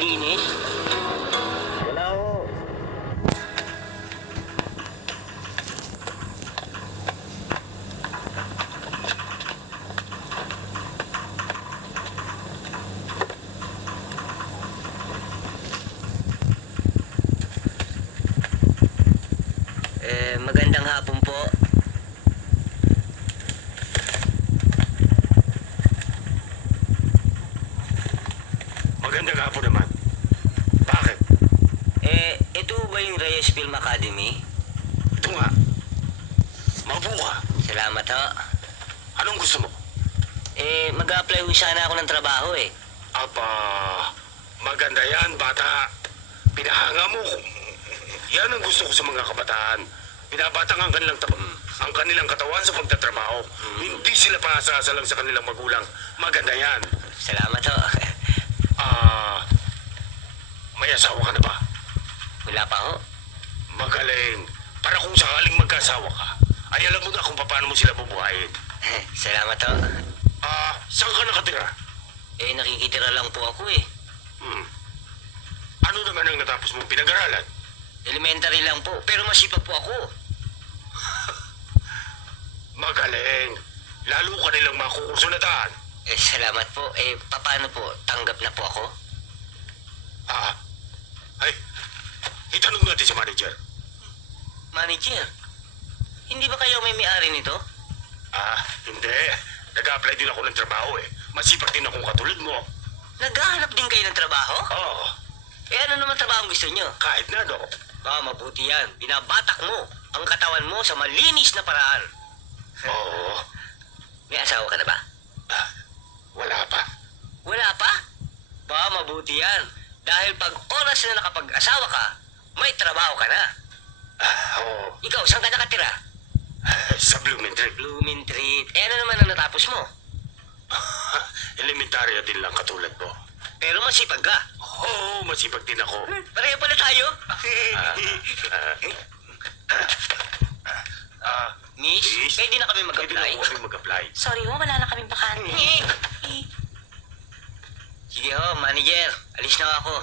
malinis. Wala ho. Magandang hapon po. Magandang hapon naman. Bakit? Ito ba yung Reyes Film Academy? Ito nga. Mabuka. Salamat ho. Anong gusto mo? Mag-a-apply ho sana ako ng trabaho eh. Aba, maganda yan, bata. Pinahanga mo. Yan ang gusto ko sa mga kabataan. Binabatang ang kanilang katawan sa pagtatrabaho. Hindi sila paasasa lang sa kanilang magulang. Maganda yan. Salamat ho. May asawa ka na ba? Wala pa ho. Magaling. Para kung sakaling magkasawa ka, ay alam mo na kung paano mo sila bubuhayin. Salamat ho. Saan ka nakatira? Nakikitira lang po ako eh. Ano naman ang natapos mong pinag-aralan? Elementary lang po, pero masipag po ako. Magaling. Lalo ka nilang makukurso na daan. Salamat po. Paano po? Tanggap na po ako? Ay, itanong natin sa manager. Manager, hindi ba kayo may-ari nito? Hindi. Nag-a-apply din ako ng trabaho eh. Masipag din akong katulad mo. Naghahanap din kayo ng trabaho? Oo, Ano naman trabaho ang gusto nyo? kahit na no. Mabuti yan. Binabatak mo ang katawan mo sa malinis na paraan. Oo, May asawa ka na ba? wala pa. Wala pa? Mabuti yan. Dahil pag oras na nakapag-asawa ka, may trabaho ka na. Oo, Ikaw, saan ka nakatira? sa Blumentritt. Blumentritt. Ano naman ang natapos mo? Elementarya din lang katulad mo. Pero masipag ka. Oo, masipag din ako. Pareho pala tayo. Miss, Miss, pwede na kami Pwede mag-apply. na kami mag-apply. Sorry ho, wala na kaming bakante. Sige ho, manager. Alis na ako.